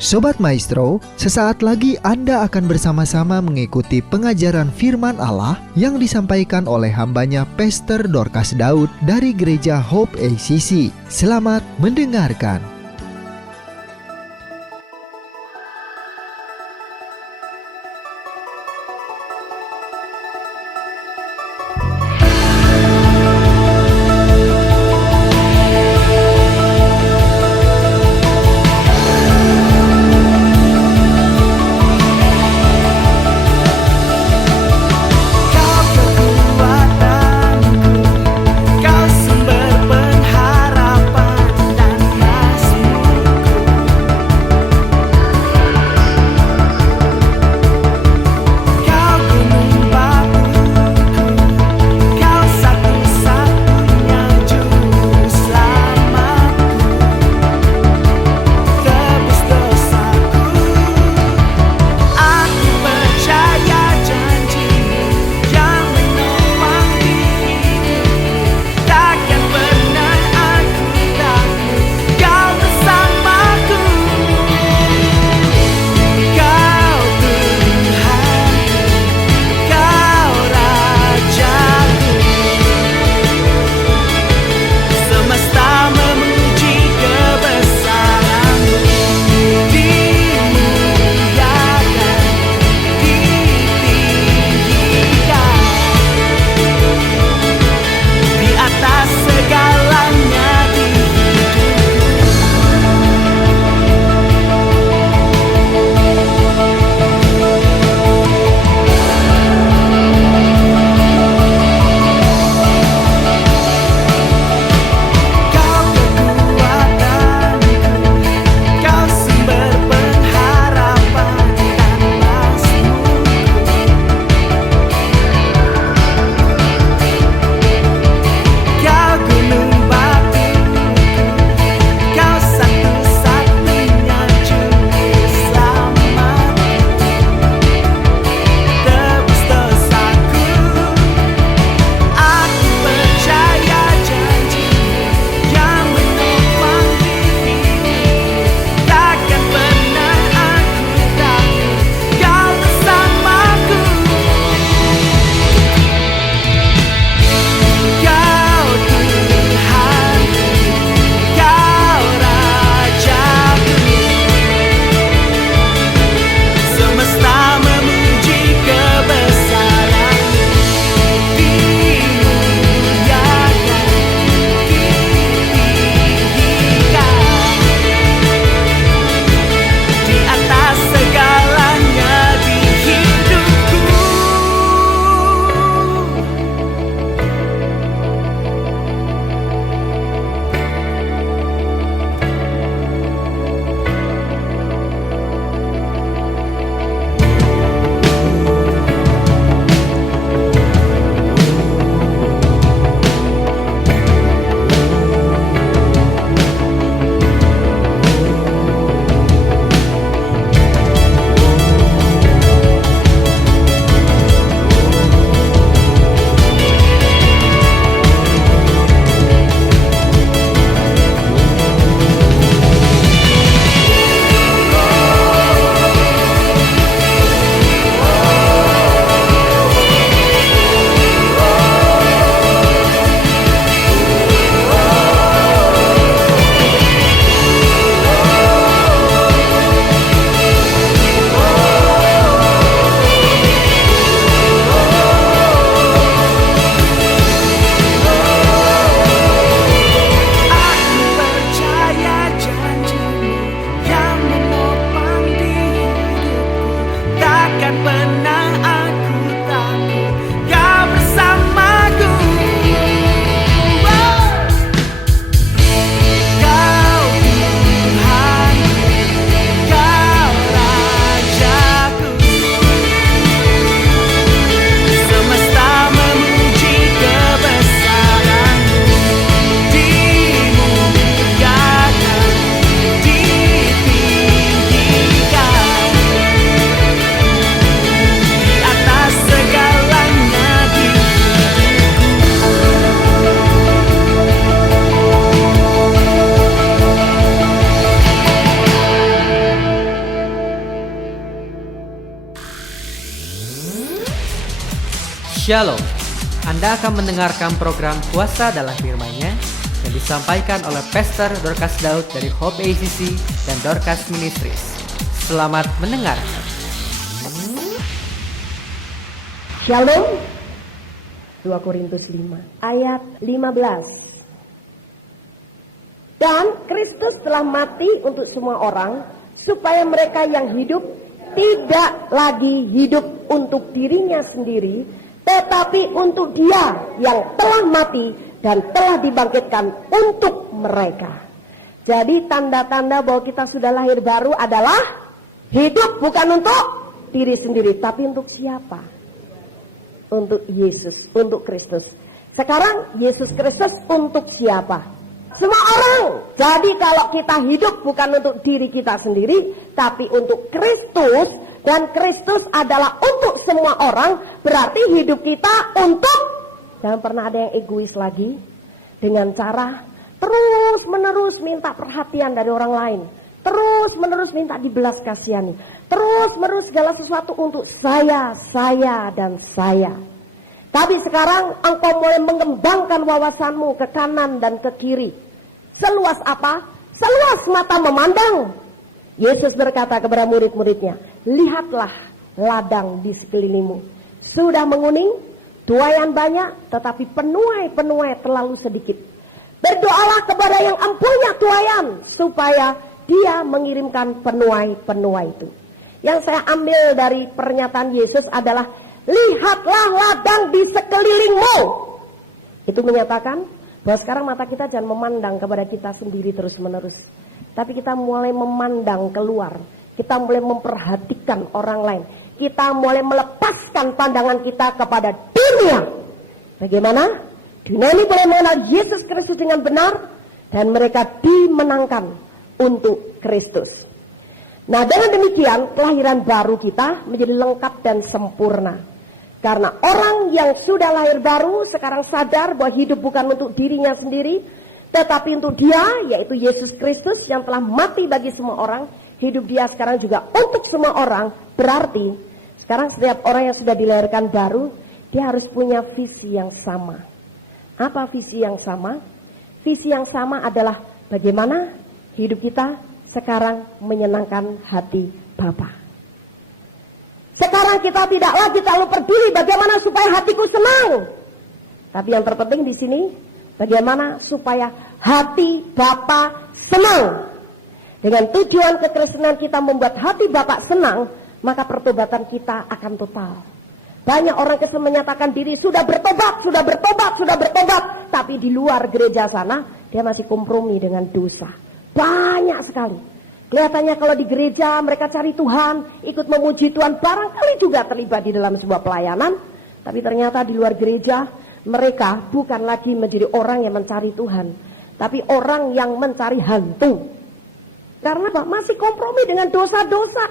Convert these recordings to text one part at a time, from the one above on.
Sobat Maestro, sesaat lagi Anda akan bersama-sama mengikuti pengajaran firman Allah yang disampaikan oleh hambanya Pastor Dorcas Daud dari Gereja Hope ACC. Selamat mendengarkan. Kau sumber pengharapan dan masa Shalom. Anda akan mendengarkan program Kuasa dalam Firman-Nya yang disampaikan oleh Pastor Dorcas Daud dari Hope ACC dan Dorcas Ministries. Selamat mendengarkan. Shalom. 2 Korintus 5 ayat 15. Dan Kristus telah mati untuk semua orang, supaya mereka yang hidup tidak lagi hidup untuk dirinya sendiri, tetapi untuk Dia yang telah mati dan telah dibangkitkan untuk mereka. Jadi tanda-tanda bahwa kita sudah lahir baru adalah hidup bukan untuk diri sendiri, tapi untuk siapa? Untuk Yesus, untuk Kristus. Sekarang Yesus Kristus untuk siapa? Semua orang. Jadi kalau kita hidup bukan untuk diri kita sendiri, tapi untuk Kristus, dan Kristus adalah untuk semua orang, berarti hidup kita untuk, jangan pernah ada yang egois lagi, dengan cara terus menerus minta perhatian dari orang lain, terus menerus minta dibelas kasihani, terus menerus segala sesuatu untuk saya, dan saya. Tapi sekarang engkau mulai mengembangkan wawasanmu ke kanan dan ke kiri. Seluas apa? Seluas mata memandang. Yesus berkata kepada murid-muridnya, lihatlah ladang di sekelilingmu. Sudah menguning, tuaian banyak, tetapi penuai terlalu sedikit. Berdoalah kepada yang empunya tuaian, supaya Dia mengirimkan penuai itu. Yang saya ambil dari pernyataan Yesus adalah, lihatlah ladang di sekelilingmu. Itu menyatakan bahwa sekarang mata kita jangan memandang kepada kita sendiri terus menerus, tapi kita mulai memandang keluar. Kita mulai memperhatikan orang lain. Kita mulai melepaskan pandangan kita kepada dunia. Bagaimana? Dunia ini boleh mengenal Yesus Kristus dengan benar, dan mereka dimenangkan untuk Kristus. Nah, dengan demikian kelahiran baru kita menjadi lengkap dan sempurna. Karena orang yang sudah lahir baru sekarang sadar bahwa hidup bukan untuk dirinya sendiri, tetapi untuk Dia, yaitu Yesus Kristus yang telah mati bagi semua orang. Hidup Dia sekarang juga untuk semua orang. Berarti sekarang setiap orang yang sudah dilahirkan baru, dia harus punya visi yang sama. Apa visi yang sama? Visi yang sama adalah bagaimana hidup kita sekarang menyenangkan hati Bapa. Sekarang kita tidak lagi terlalu peduli bagaimana supaya hatiku senang. Tapi yang terpenting di sini, bagaimana supaya hati Bapa senang. Dengan tujuan kekristenan kita membuat hati Bapa senang, maka pertobatan kita akan total. Banyak orang Kristen menyatakan diri sudah bertobat, tapi di luar gereja sana dia masih kompromi dengan dosa. Banyak sekali. Kelihatannya kalau di gereja mereka cari Tuhan, ikut memuji Tuhan, barangkali juga terlibat di dalam sebuah pelayanan, tapi ternyata di luar gereja mereka bukan lagi menjadi orang yang mencari Tuhan, tapi orang yang mencari hantu. Karena apa? Masih kompromi dengan dosa-dosa.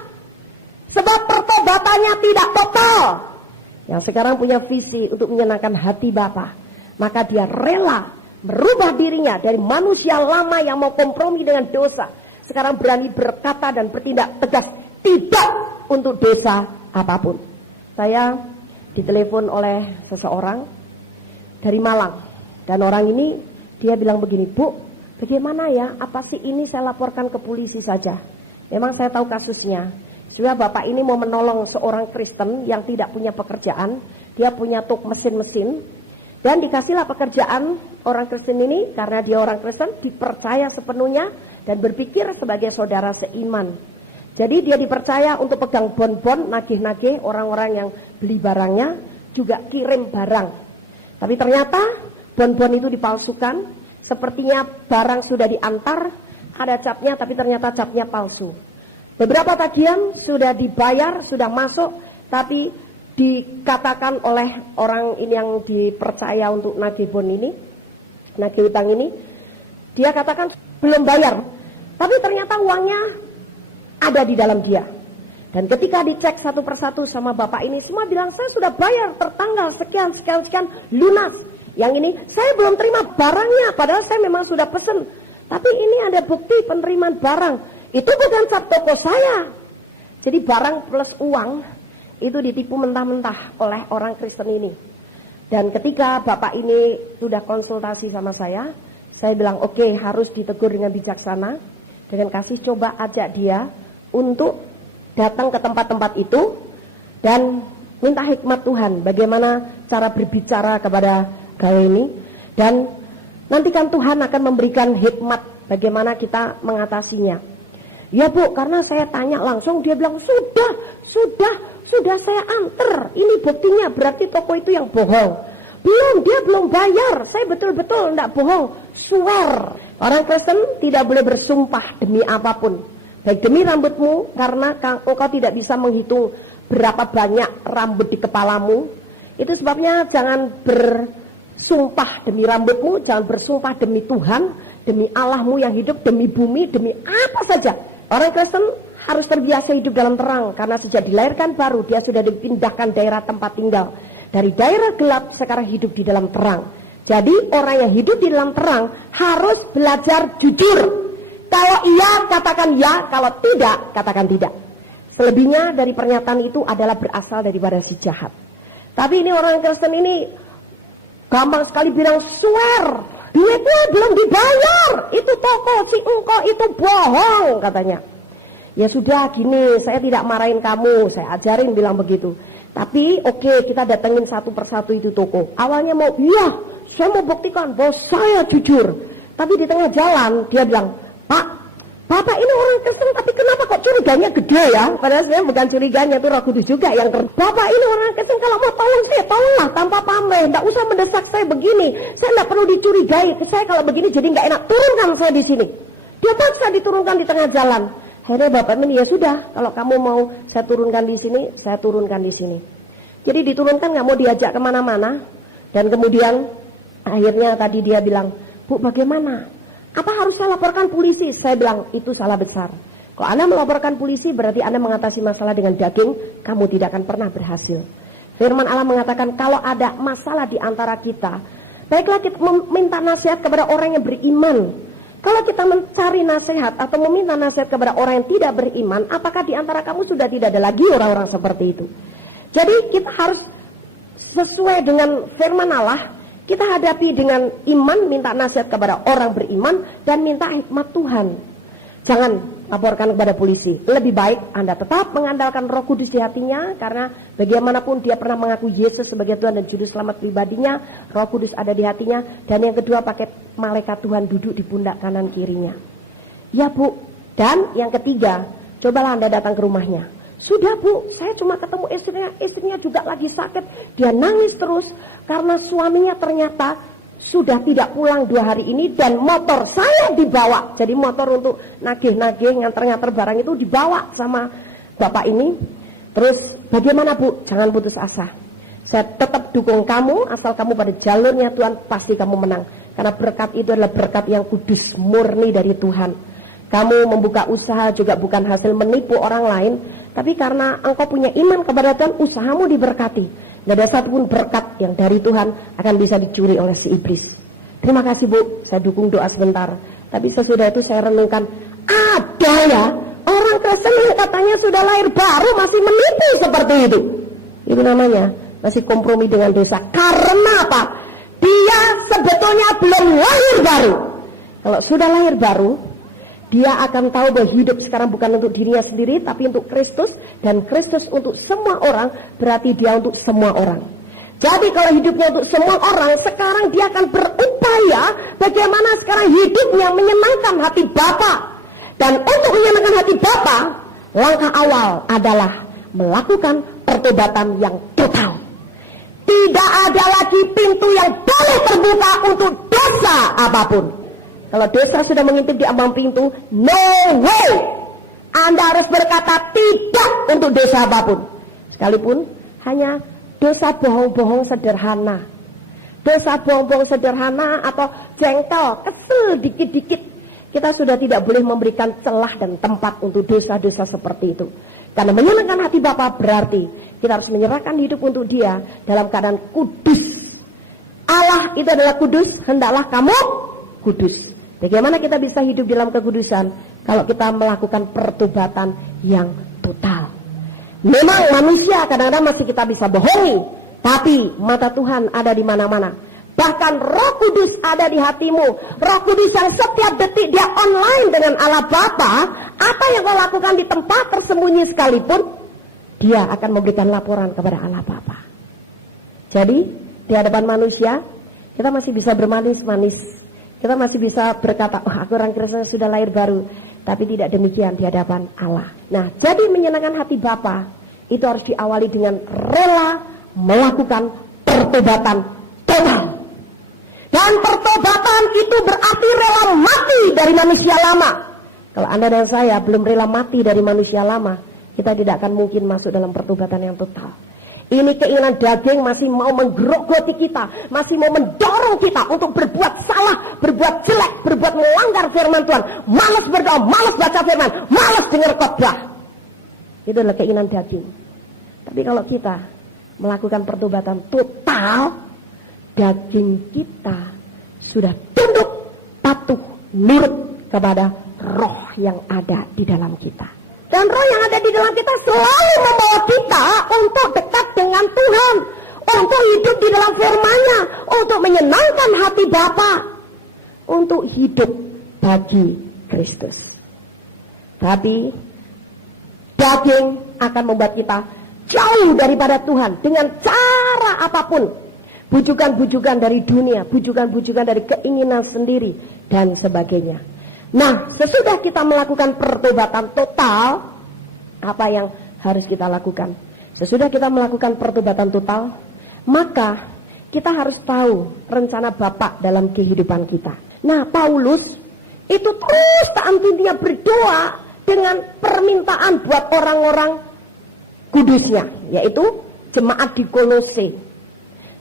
Sebab pertobatannya tidak total. Yang sekarang punya visi untuk menyenangkan hati Bapa, maka dia rela merubah dirinya dari manusia lama yang mau kompromi dengan dosa. Sekarang berani berkata dan bertindak tegas, tidak untuk dosa apapun. Saya ditelepon oleh seseorang dari Malang. Dan orang ini dia bilang begini, Bu, bagaimana ya, apa sih ini saya laporkan ke polisi saja. Memang saya tahu kasusnya. Supaya bapak ini mau menolong seorang Kristen yang tidak punya pekerjaan. Dia punya tuk mesin-mesin. Dan dikasihlah pekerjaan orang Kristen ini, karena dia orang Kristen, dipercaya sepenuhnya dan berpikir sebagai saudara seiman. Jadi dia dipercaya untuk pegang bon-bon, nagih-nagih orang-orang yang beli barangnya, juga kirim barang. Tapi ternyata bon-bon itu dipalsukan. Sepertinya barang sudah diantar, ada capnya, tapi ternyata capnya palsu. Beberapa tagihan sudah dibayar, sudah masuk, tapi dikatakan oleh orang ini yang dipercaya untuk nagih bon ini, nagih utang ini, dia katakan belum bayar. Tapi ternyata uangnya ada di dalam dia. Dan ketika dicek satu persatu sama bapak ini, semua bilang saya sudah bayar tertanggal sekian lunas. Yang ini saya belum terima barangnya, padahal saya memang sudah pesen. Tapi ini ada bukti penerimaan barang. Itu bukan cap toko saya. Jadi barang plus uang itu ditipu mentah-mentah oleh orang Kristen ini. Dan ketika bapak ini sudah konsultasi sama saya bilang oke, harus ditegur dengan bijaksana. Dengan kasih coba ajak dia untuk datang ke tempat-tempat itu dan minta hikmat Tuhan bagaimana cara berbicara kepada gawe ini. Dan nantikan Tuhan akan memberikan hikmat bagaimana kita mengatasinya. Ya Bu, karena saya tanya langsung, dia bilang sudah saya anter. Ini buktinya, berarti toko itu yang bohong. Dia belum bayar. Saya betul-betul tidak bohong. Swear. Orang Kristen tidak boleh bersumpah demi apapun. Baik demi rambutmu, karena engkau tidak bisa menghitung berapa banyak rambut di kepalamu. Itu sebabnya jangan bersumpah demi rambutmu, jangan bersumpah demi Tuhan, demi Allahmu yang hidup, demi bumi, demi apa saja. Orang Kristen harus terbiasa hidup dalam terang, karena sejak dilahirkan baru dia sudah dipindahkan daerah tempat tinggal. Dari daerah gelap sekarang hidup di dalam terang. Jadi orang yang hidup di dalam terang harus belajar jujur. Kalau iya katakan ya, kalau tidak katakan tidak. Selebihnya dari pernyataan itu adalah berasal daripada si jahat. Tapi ini orang Kristen ini gampang sekali bilang swear, duitnya belum dibayar, itu toko si engkau itu bohong katanya. Ya sudah gini, saya tidak marahin kamu, saya ajarin bilang begitu. Tapi oke, kita datengin satu persatu itu toko. Awalnya mau, iya saya mau buktikan bahwa saya jujur. Tapi di tengah jalan dia bilang, Pak, Bapak ini orang Kristen tapi kenapa kok curiganya gede ya? Padahal saya bukan curiganya, itu Roh Kudus juga yang Bapak ini orang Kristen, kalau mau tolong saya tolonglah tanpa pamrih, tidak usah mendesak saya begini. Saya tidak perlu dicurigai, saya kalau begini jadi nggak enak, turunkan saya di sini. Dia paksa diturunkan di tengah jalan. Akhirnya Bapak ini ya sudah, kalau kamu mau saya turunkan di sini, saya turunkan di sini. Jadi diturunkan, nggak mau diajak kemana-mana. Dan kemudian akhirnya tadi dia bilang, Bu bagaimana? Apa harus saya laporkan polisi? Saya bilang itu salah besar. Kalau Anda melaporkan polisi berarti Anda mengatasi masalah dengan daging, kamu tidak akan pernah berhasil. Firman Allah mengatakan kalau ada masalah di antara kita, baiklah kita meminta nasihat kepada orang yang beriman. Kalau kita mencari nasihat atau meminta nasihat kepada orang yang tidak beriman, apakah di antara kamu sudah tidak ada lagi orang-orang seperti itu? Jadi kita harus sesuai dengan firman Allah, kita hadapi dengan iman, minta nasihat kepada orang beriman, dan minta hikmat Tuhan. Jangan laporkan kepada polisi. Lebih baik Anda tetap mengandalkan Roh Kudus di hatinya, karena bagaimanapun dia pernah mengaku Yesus sebagai Tuhan dan Juru Selamat pribadinya, Roh Kudus ada di hatinya. Dan yang kedua, pakai malaikat Tuhan duduk di pundak kanan kirinya. Ya Bu. Dan yang ketiga, cobalah Anda datang ke rumahnya. Sudah Bu, saya cuma ketemu istrinya juga lagi sakit. Dia nangis terus karena suaminya ternyata sudah tidak pulang 2 hari ini, dan motor saya dibawa. Jadi motor untuk nagih-nagih nganter-nganter barang itu dibawa sama bapak ini. Terus bagaimana Bu? Jangan putus asa. Saya tetap dukung kamu, asal kamu pada jalurnya Tuhan, pasti kamu menang. Karena berkat itu adalah berkat yang kudus, murni dari Tuhan. Kamu membuka usaha juga bukan hasil menipu orang lain, tapi karena engkau punya iman kepada Tuhan, usahamu diberkati. Tidak ada satupun berkat yang dari Tuhan akan bisa dicuri oleh si iblis. Terima kasih Bu, saya dukung doa sebentar. Tapi sesudah itu saya renungkan, ada ya orang Kristen yang katanya sudah lahir baru masih menipu seperti itu. Itu namanya masih kompromi dengan dosa. Karena apa? Dia sebetulnya belum lahir baru. Kalau sudah lahir baru, dia akan tahu bahwa hidup sekarang bukan untuk dirinya sendiri, tapi untuk Kristus, dan Kristus untuk semua orang, berarti dia untuk semua orang. Jadi kalau hidupnya untuk semua orang, sekarang dia akan berupaya bagaimana sekarang hidupnya menyenangkan hati Bapa. Dan untuk menyenangkan hati Bapa, langkah awal adalah melakukan pertobatan yang total. Tidak ada lagi pintu yang boleh terbuka untuk dosa apapun. Kalau dosa sudah mengintip di ambang pintu, no way. Anda harus berkata tidak untuk dosa apapun. Sekalipun hanya dosa bohong-bohong sederhana. Dosa bohong-bohong sederhana atau jengkel, kesel dikit-dikit. Kita sudah tidak boleh memberikan celah dan tempat untuk dosa-dosa seperti itu. Karena menyenangkan hati Bapa berarti kita harus menyerahkan hidup untuk Dia dalam keadaan kudus. Allah itu adalah kudus, hendaklah kamu kudus. Bagaimana kita bisa hidup dalam kekudusan? Kalau kita melakukan pertobatan yang total. Memang manusia kadang-kadang masih kita bisa bohongi, Tapi mata Tuhan ada di mana-mana. Bahkan Roh Kudus ada di hatimu. Roh Kudus yang setiap detik dia online dengan Allah Bapa. Apa yang kau lakukan di tempat tersembunyi sekalipun, dia akan memberikan laporan kepada Allah Bapa. Jadi di hadapan manusia kita masih bisa bermanis-manis. Kita masih bisa berkata, oh aku orang Kristen sudah lahir baru. Tapi tidak demikian di hadapan Allah. Nah, jadi menyenangkan hati Bapa itu harus diawali dengan rela melakukan pertobatan total. Dan pertobatan itu berarti rela mati dari manusia lama. Kalau Anda dan saya belum rela mati dari manusia lama, kita tidak akan mungkin masuk dalam pertobatan yang total. Ini keinginan daging masih mau menggerogoti kita, masih mau mendorong kita untuk berbuat salah, berbuat jelek, berbuat melanggar firman Tuhan. Malas berdoa, malas baca firman, malas dengar khotbah. Itu adalah keinginan daging. Tapi kalau kita melakukan pertobatan total, daging kita sudah tunduk, patuh, nurut kepada roh yang ada di dalam kita. Dan roh yang ada di dalam kita selalu membawa kita untuk dekat dengan Tuhan, untuk hidup di dalam firman-Nya, untuk menyenangkan hati Bapa, untuk hidup bagi Kristus. Tapi daging akan membuat kita jauh daripada Tuhan dengan cara apapun. Bujukan-bujukan dari dunia, bujukan-bujukan dari keinginan sendiri, dan sebagainya. Nah, sesudah kita melakukan pertobatan total, apa yang harus kita lakukan? Sesudah kita melakukan pertobatan total, maka kita harus tahu rencana Bapa dalam kehidupan kita. Nah, Paulus itu terus tak henti-hentinya berdoa dengan permintaan buat orang-orang kudusnya, yaitu jemaat di Kolose.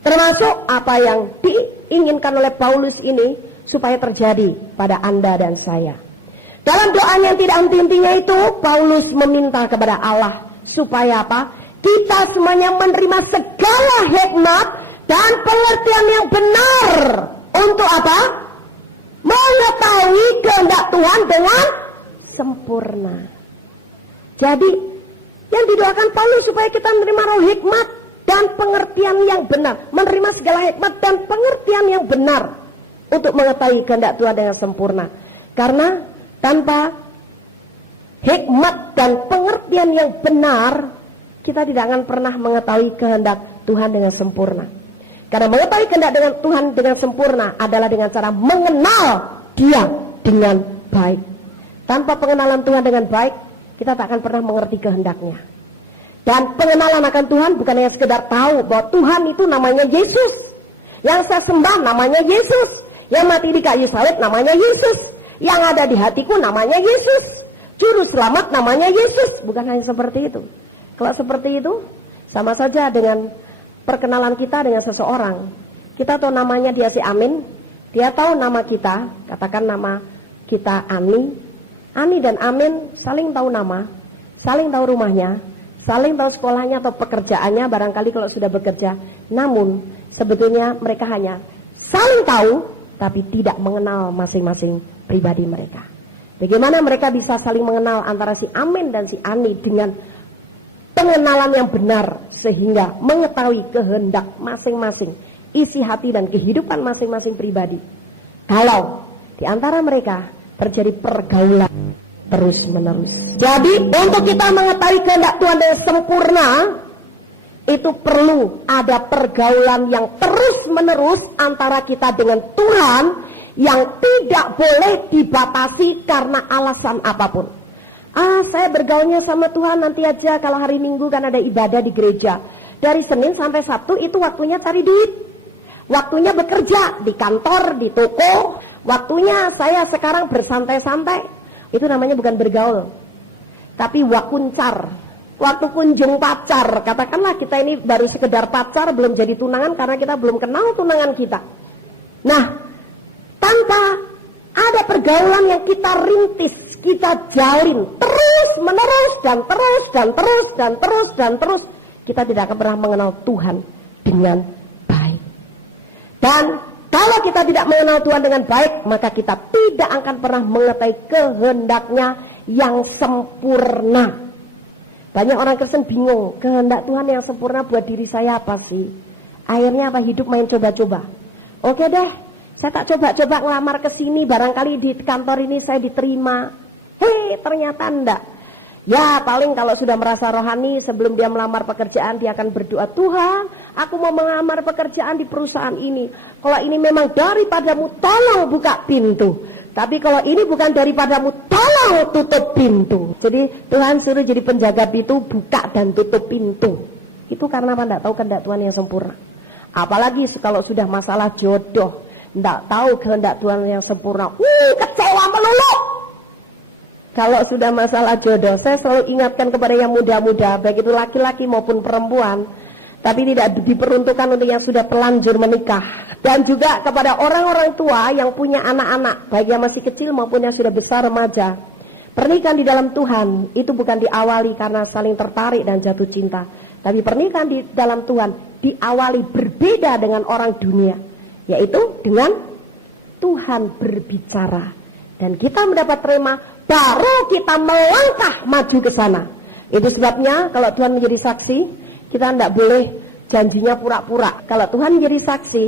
Termasuk apa yang diinginkan oleh Paulus ini supaya terjadi pada Anda dan saya. Dalam doanya yang tidak henti-hentinya itu, Paulus meminta kepada Allah supaya apa? Kita semuanya menerima segala hikmat dan pengertian yang benar. Untuk apa? Mengetahui kehendak Tuhan dengan sempurna. Jadi yang didoakan Paulus supaya kita menerima roh hikmat dan pengertian yang benar. Menerima segala hikmat dan pengertian yang benar untuk mengetahui kehendak Tuhan dengan sempurna. Karena tanpa hikmat dan pengertian yang benar, kita tidak akan pernah mengetahui kehendak Tuhan dengan sempurna. Karena mengetahui kehendak dengan Tuhan dengan sempurna adalah dengan cara mengenal Dia dengan baik. Tanpa pengenalan Tuhan dengan baik, kita tak akan pernah mengerti kehendaknya. Dan pengenalan akan Tuhan bukan hanya sekedar tahu bahwa Tuhan itu namanya Yesus. Yang saya sembah namanya Yesus. Yang mati di kayu salib namanya Yesus. Yang ada di hatiku namanya Yesus. Juru selamat namanya Yesus. Bukan hanya seperti itu. Kalau seperti itu, sama saja dengan perkenalan kita dengan seseorang. Kita tahu namanya dia si Amin. Dia tahu nama kita. Katakan nama kita Ani. Ani dan Amin saling tahu nama, saling tahu rumahnya, saling tahu sekolahnya atau pekerjaannya barangkali kalau sudah bekerja. Namun sebetulnya mereka hanya saling tahu tapi tidak mengenal masing-masing pribadi mereka. Bagaimana mereka bisa saling mengenal antara si Amin dan si Ani dengan pengenalan yang benar sehingga mengetahui kehendak masing-masing, isi hati dan kehidupan masing-masing pribadi. Kalau di antara mereka terjadi pergaulan terus-menerus. Jadi untuk kita mengetahui kehendak Tuhan dengan sempurna, itu perlu ada pergaulan yang terus-menerus antara kita dengan Tuhan yang tidak boleh dibatasi karena alasan apapun. Saya bergaulnya sama Tuhan nanti aja kalau hari Minggu kan ada ibadah di gereja. Dari Senin sampai Sabtu itu waktunya cari duit. Waktunya bekerja di kantor, di toko. Waktunya saya sekarang bersantai-santai. Itu namanya bukan bergaul, tapi wakuncar. Waktu kunjung pacar, katakanlah kita ini baru sekedar pacar, belum jadi tunangan karena kita belum kenal tunangan kita. Nah, tanpa ada pergaulan yang kita rintis, kita jalin terus menerus dan terus dan terus dan terus dan terus, kita tidak akan pernah mengenal Tuhan dengan baik. Dan kalau kita tidak mengenal Tuhan dengan baik, maka kita tidak akan pernah mengetahui kehendaknya yang sempurna. Banyak orang Kristen bingung, kehendak Tuhan yang sempurna buat diri saya apa sih? Akhirnya apa? Hidup main coba-coba. Oke deh, saya tak coba-coba ngelamar ke sini, barangkali di kantor ini saya diterima. Ternyata enggak. Ya paling kalau sudah merasa rohani, sebelum dia melamar pekerjaan dia akan berdoa, Tuhan aku mau melamar pekerjaan di perusahaan ini. Kalau ini memang daripadamu, tolong buka pintu. Tapi kalau ini bukan daripadamu, tolong tutup pintu. Jadi Tuhan suruh jadi penjaga pintu, buka dan tutup pintu. Itu karena apa? Tidak tahu kehendak Tuhan yang sempurna. Apalagi kalau sudah masalah jodoh, tidak tahu kehendak Tuhan yang sempurna, kecewa melulu. Kalau sudah masalah jodoh, saya selalu ingatkan kepada yang muda-muda, baik itu laki-laki maupun perempuan, tapi tidak diperuntukkan untuk yang sudah terlanjur menikah. Dan juga kepada orang-orang tua yang punya anak-anak, baik yang masih kecil maupun yang sudah besar remaja. Pernikahan di dalam Tuhan itu bukan diawali karena saling tertarik dan jatuh cinta, tapi pernikahan di dalam Tuhan diawali berbeda dengan orang dunia, yaitu dengan Tuhan berbicara dan kita mendapat terima, baru kita melangkah maju ke sana. Itu sebabnya kalau Tuhan menjadi saksi, kita tidak boleh janjinya pura-pura. Kalau Tuhan menjadi saksi,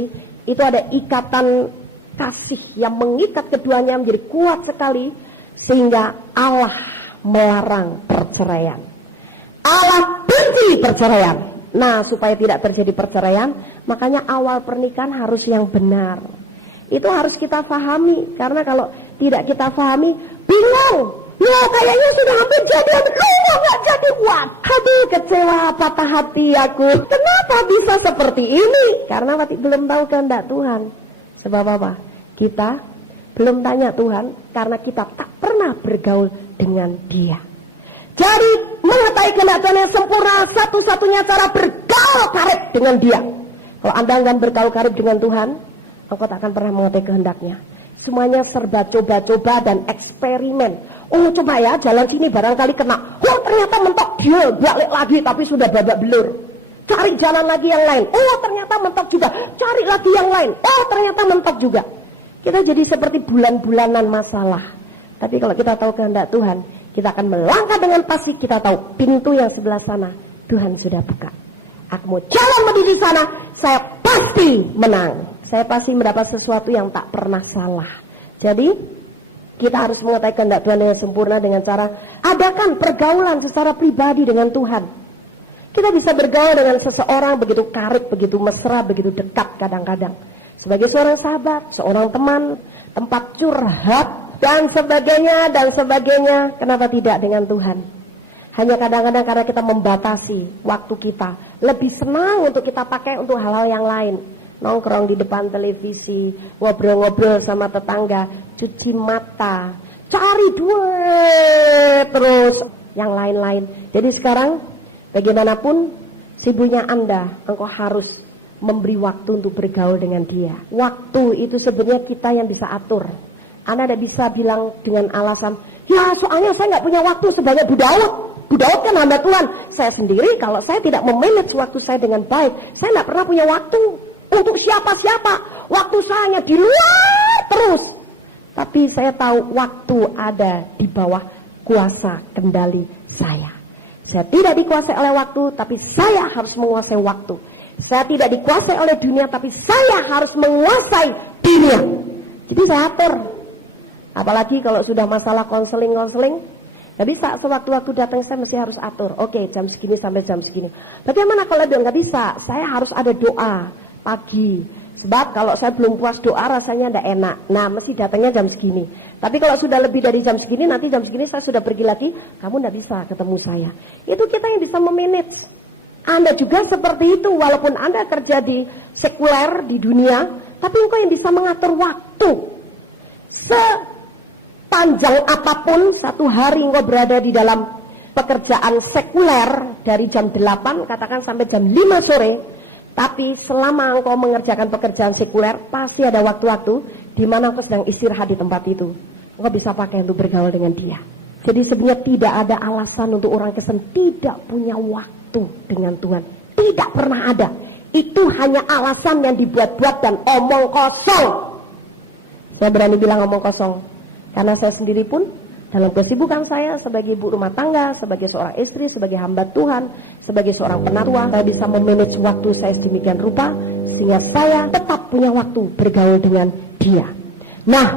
itu ada ikatan kasih yang mengikat keduanya menjadi kuat sekali, sehingga Allah melarang perceraian. Allah benci perceraian. Nah, supaya tidak terjadi perceraian, makanya awal pernikahan harus yang benar. Itu harus kita pahami, karena kalau tidak kita pahami, bingung. Loh, kayaknya sudah hampir jadian, nggak jadi. Aduh, kecewa, patah hati aku. Kenapa bisa seperti ini? Karena belum tahu kehendak Tuhan. Sebab apa? Kita belum tanya Tuhan, karena kita tak pernah bergaul dengan Dia. Jadi mengetahui kehendak Tuhan yang sempurna, satu-satunya cara bergaul karib dengan Dia. Kalau Anda enggan bergaul karib dengan Tuhan, engkau tak akan pernah mengetahui kehendaknya. Semuanya serba coba-coba dan eksperimen. Oh coba ya jalan sini barangkali kena. Oh ternyata mentok, dia balik lagi tapi sudah babak belur. Cari jalan lagi yang lain. Oh ternyata mentok juga. Cari lagi yang lain. Oh ternyata mentok juga. Kita jadi seperti bulan-bulanan masalah. Tapi kalau kita tahu kehendak Tuhan, kita akan melangkah dengan pasti. Kita tahu pintu yang sebelah sana Tuhan sudah buka. Aku mau jalan menuju di sana, saya pasti menang. Saya pasti mendapat sesuatu yang tak pernah salah. Jadi kita harus mengetahui kehendak Tuhan yang sempurna dengan cara adakan pergaulan secara pribadi dengan Tuhan. Kita bisa bergaul dengan seseorang begitu karib, begitu mesra, begitu dekat kadang-kadang. Sebagai seorang sahabat, seorang teman, tempat curhat, dan sebagainya, dan sebagainya. Kenapa tidak dengan Tuhan? Hanya kadang-kadang karena kita membatasi waktu kita. Lebih senang untuk kita pakai untuk hal-hal yang lain. Nongkrong di depan televisi, ngobrol-ngobrol sama tetangga, cuci mata, cari duit, terus yang lain-lain. Jadi sekarang bagaimanapun sibuknya Anda, engkau harus memberi waktu untuk bergaul dengan Dia. Waktu itu sebenarnya kita yang bisa atur. Anda tidak bisa bilang dengan alasan, ya soalnya saya nggak punya waktu sebanyak Bu Daud. Bu Daud kan hamba Tuhan. Saya sendiri kalau saya tidak memanage waktu saya dengan baik, saya nggak pernah punya waktu untuk siapa-siapa. Waktu saya hanya di luar terus. Tapi saya tahu waktu ada di bawah kuasa kendali saya. Saya tidak dikuasai oleh waktu, tapi saya harus menguasai waktu. Saya tidak dikuasai oleh dunia, tapi saya harus menguasai dunia. Jadi saya atur. Apalagi kalau sudah masalah konseling, nggak bisa sewaktu-waktu datang saya mesti harus atur. Oke, jam segini sampai jam segini. Bagaimana kalau dia nggak bisa? Saya harus ada doa pagi. Sebab kalau saya belum puas doa rasanya tidak enak. Nah mesti datangnya jam segini. Tapi kalau sudah lebih dari jam segini, nanti jam segini saya sudah pergi lagi, kamu tidak bisa ketemu saya. Itu kita yang bisa memanage. Anda juga seperti itu, walaupun Anda kerja di sekuler di dunia, tapi engkau yang bisa mengatur waktu. Sepanjang apapun satu hari engkau berada di dalam pekerjaan sekuler dari jam 8 katakan sampai jam 5 sore. Tapi selama engkau mengerjakan pekerjaan sekuler, pasti ada waktu-waktu di mana engkau sedang istirahat di tempat itu. Engkau bisa pakai untuk bergaul dengan Dia. Jadi sebenarnya tidak ada alasan untuk orang Kristen tidak punya waktu dengan Tuhan. Tidak pernah ada. Itu hanya alasan yang dibuat-buat dan omong kosong. Saya berani bilang omong kosong, karena saya sendiri pun Dalam kesibukan saya sebagai ibu rumah tangga, sebagai seorang istri, sebagai hamba Tuhan, sebagai seorang penatua, saya bisa memanage waktu saya sedemikian rupa sehingga saya tetap punya waktu bergaul dengan Dia. Nah,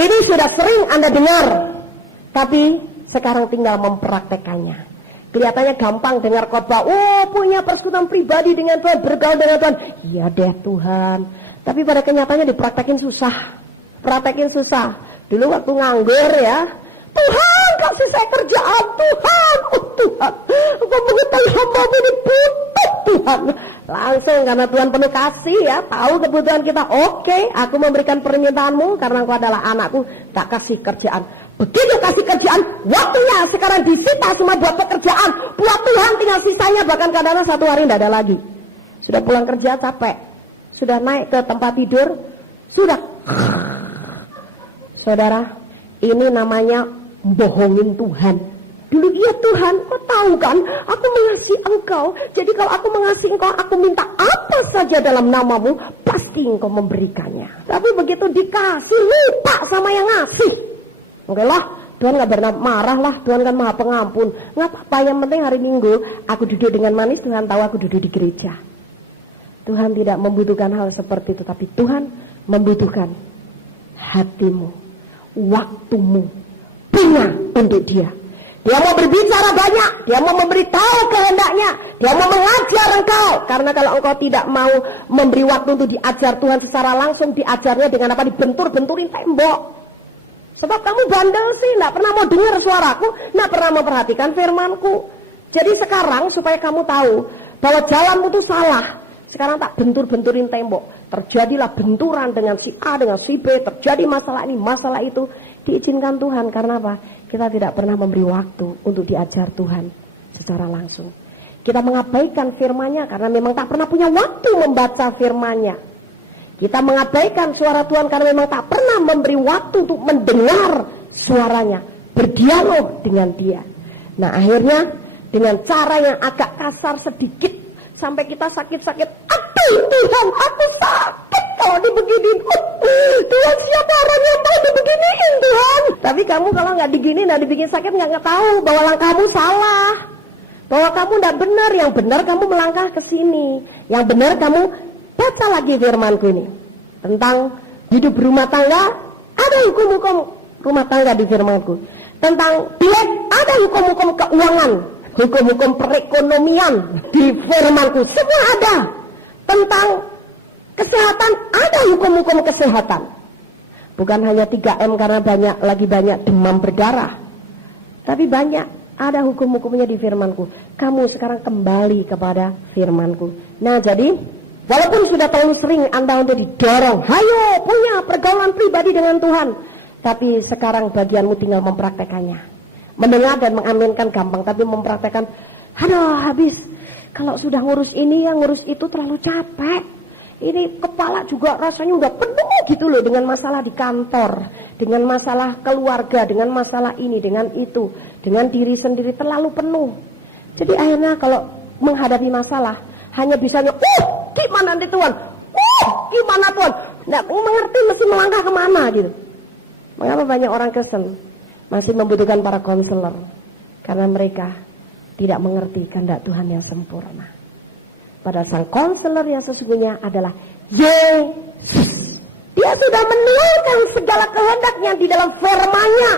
ini sudah sering Anda dengar, tapi sekarang tinggal mempraktekannya. Kelihatannya gampang dengar khotbah, oh punya persekutuan pribadi dengan Tuhan, bergaul dengan Tuhan. Iya deh Tuhan. Tapi pada kenyataannya dipraktekin susah. Praktekin susah. Dulu waktu nganggur ya, Tuhan kasih saya kerjaan, Tuhan, oh Tuhan, Engkau mengetahui hamba-Mu ini butuh Tuhan. Langsung karena Tuhan penuh kasih ya, tahu kebutuhan kita. Oke, aku memberikan permintaan-Mu karena Engkau adalah anakku, tak kasih kerjaan. Begitu kasih kerjaan, waktunya sekarang disita semua buat pekerjaan, buat Tuhan, tinggal sisanya, bahkan kadang-kadang 1 hari tidak ada lagi. Sudah pulang kerja capek, sudah naik ke tempat tidur, sudah. Saudara, ini namanya bohongin Tuhan. Dulu iya Tuhan, kau tahu kan, aku mengasihi Engkau. Jadi kalau aku mengasihi Engkau, aku minta apa saja dalam nama-Mu, pasti Engkau memberikannya. Tapi begitu dikasih, lupa sama yang ngasih. Oke lah, Tuhan gak pernah marah lah, Tuhan kan maha pengampun. Gak apa-apa, yang penting hari Minggu aku duduk dengan manis, Tuhan tahu aku duduk di gereja. Tuhan tidak membutuhkan hal seperti itu, tapi Tuhan membutuhkan hatimu, waktumu, punya untuk Dia. Dia mau berbicara banyak, Dia mau memberitahu kehendaknya, Dia mau mengajar engkau. Karena kalau engkau tidak mau memberi waktu untuk diajar Tuhan secara langsung, diajarnya dengan apa? Dibentur-benturin tembok. Sebab kamu bandel sih, tidak pernah mau dengar suaraku, tidak pernah memperhatikan firmanku. Jadi sekarang supaya kamu tahu bahwa jalanmu itu salah, sekarang tak bentur-benturin tembok. Terjadilah benturan dengan si A, dengan si B, terjadi masalah ini, masalah itu. Diizinkan Tuhan, karena apa? Kita tidak pernah memberi waktu untuk diajar Tuhan secara langsung. Kita mengabaikan firman-Nya karena memang tak pernah punya waktu membaca firman-Nya. Kita mengabaikan suara Tuhan karena memang tak pernah memberi waktu untuk mendengar suaranya, berdialog dengan Dia. Nah akhirnya dengan cara yang agak kasar sedikit, sampai kita sakit-sakit. Aduh Tuhan, aku sakit kalau dibeginin. Tuhan, siapa orang yang mau dibeginiin Tuhan? Tapi kamu kalau nggak digini, nggak dibikin sakit, nggak tahu bahwa langkahmu salah, bahwa kamu nggak benar. Yang benar kamu melangkah ke sini. Yang benar kamu baca lagi firmanku ini tentang hidup rumah tangga. Ada hukum-hukum rumah tangga di firmanku. Tentang pilek ada hukum-hukum keuangan, hukum-hukum perekonomian di firmanku, semua ada. Tentang kesehatan ada hukum-hukum kesehatan. Bukan hanya 3M karena lagi banyak demam berdarah, tapi banyak ada hukum-hukumnya di firmanku. Kamu sekarang kembali kepada firmanku. Nah jadi walaupun sudah terlalu sering Anda untuk didorong, hayo punya pergaulan pribadi dengan Tuhan, tapi sekarang bagianmu tinggal mempraktekannya. Mendengar dan mengaminkan gampang, tapi mempraktekkan, aduh habis. Kalau sudah ngurus ini yang ngurus itu terlalu capek. Ini kepala juga rasanya udah penuh gitu loh, dengan masalah di kantor, dengan masalah keluarga, dengan masalah ini, dengan itu, dengan diri sendiri terlalu penuh. Jadi akhirnya kalau menghadapi masalah hanya bisanya, gimana nanti Tuhan, gimana Tuhan, nggak mengerti mesti melangkah kemana gitu. Mengapa banyak orang Kristen masih membutuhkan para konselor? Karena mereka tidak mengerti kehendak Tuhan yang sempurna. Padahal sang konselor yang sesungguhnya adalah Yesus. Dia sudah menuangkan segala kehendaknya di dalam firman-Nya.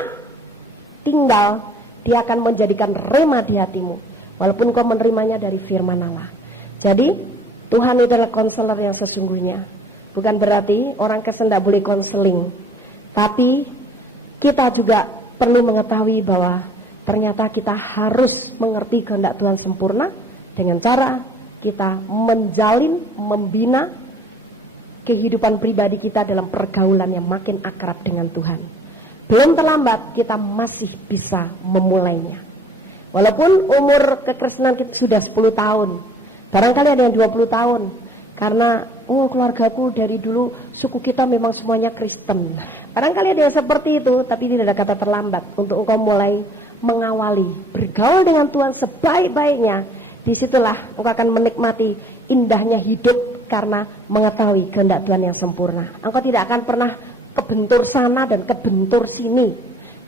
Tinggal Dia akan menjadikan rema di hatimu, walaupun kau menerimanya dari firman Allah. Jadi Tuhan itu adalah konselor yang sesungguhnya. Bukan berarti orang Kristen tidak boleh konseling, tapi kita juga perlu mengetahui bahwa ternyata kita harus mengerti kehendak Tuhan sempurna dengan cara kita menjalin, membina kehidupan pribadi kita dalam pergaulan yang makin akrab dengan Tuhan. Belum terlambat, kita masih bisa memulainya. Walaupun umur kekristenan kita sudah 10 tahun, barangkali ada yang 20 tahun, karena keluargaku dari dulu suku kita memang semuanya Kristen. Barangkali ada yang seperti itu, tapi tidak ada kata terlambat untuk engkau mulai mengawali bergaul dengan Tuhan sebaik-baiknya. Disitulah engkau akan menikmati indahnya hidup karena mengetahui kehendak Tuhan yang sempurna. Engkau tidak akan pernah kebentur sana dan kebentur sini,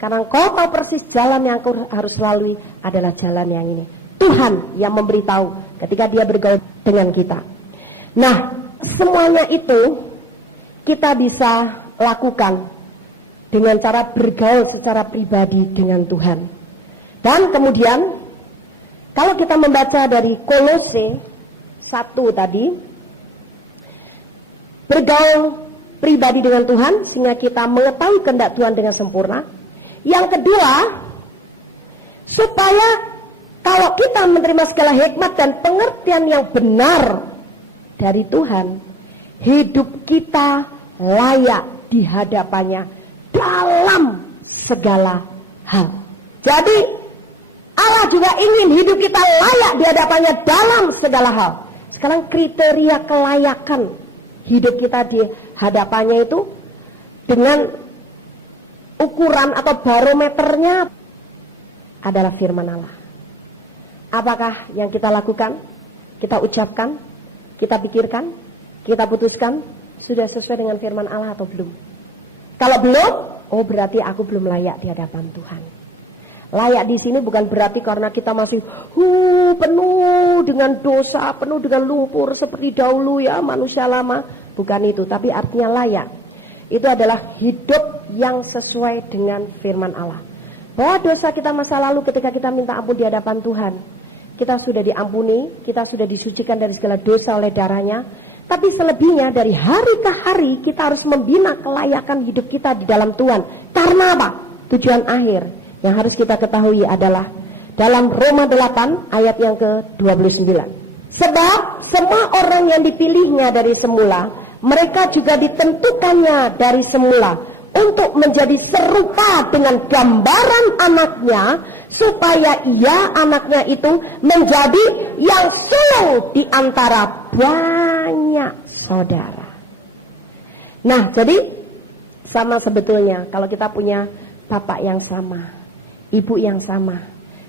Karena engkau tahu persis jalan yang engkau harus lalui adalah jalan yang ini. Tuhan yang memberitahu ketika dia bergaul dengan kita. Nah, semuanya itu kita bisa lakukan dengan cara bergaul secara pribadi dengan Tuhan. Dan kemudian kalau kita membaca dari Kolose 1 tadi, bergaul pribadi dengan Tuhan sehingga kita mengetahui kehendak Tuhan dengan sempurna. Yang kedua, supaya kalau kita menerima segala hikmat dan pengertian yang benar dari Tuhan, hidup kita layak di hadapannya dalam segala hal. Jadi Allah juga ingin hidup kita layak di hadapannya dalam segala hal. Sekarang kriteria kelayakan hidup kita di hadapannya itu dengan ukuran atau barometernya adalah firman Allah. Apakah yang kita lakukan, kita ucapkan, kita pikirkan, kita putuskan sudah sesuai dengan firman Allah atau belum? Kalau belum, oh berarti aku belum layak di hadapan Tuhan. Layak di sini bukan berarti karena kita masih penuh dengan dosa, penuh dengan lumpur seperti dahulu ya manusia lama. Bukan itu, tapi artinya layak. Itu adalah hidup yang sesuai dengan firman Allah. Bahwa dosa kita masa lalu ketika kita minta ampun di hadapan Tuhan, kita sudah diampuni, kita sudah disucikan dari segala dosa oleh darahnya. Tapi selebihnya dari hari ke hari kita harus membina kelayakan hidup kita di dalam Tuhan. Karena apa? Tujuan akhir yang harus kita ketahui adalah dalam Roma 8 ayat yang ke-29. Sebab semua orang yang dipilihnya dari semula, mereka juga ditentukannya dari semula untuk menjadi serupa dengan gambaran anaknya, supaya ia, anaknya itu, menjadi yang sulung di antara banyak saudara. Nah, jadi sama sebetulnya kalau kita punya bapak yang sama, ibu yang sama,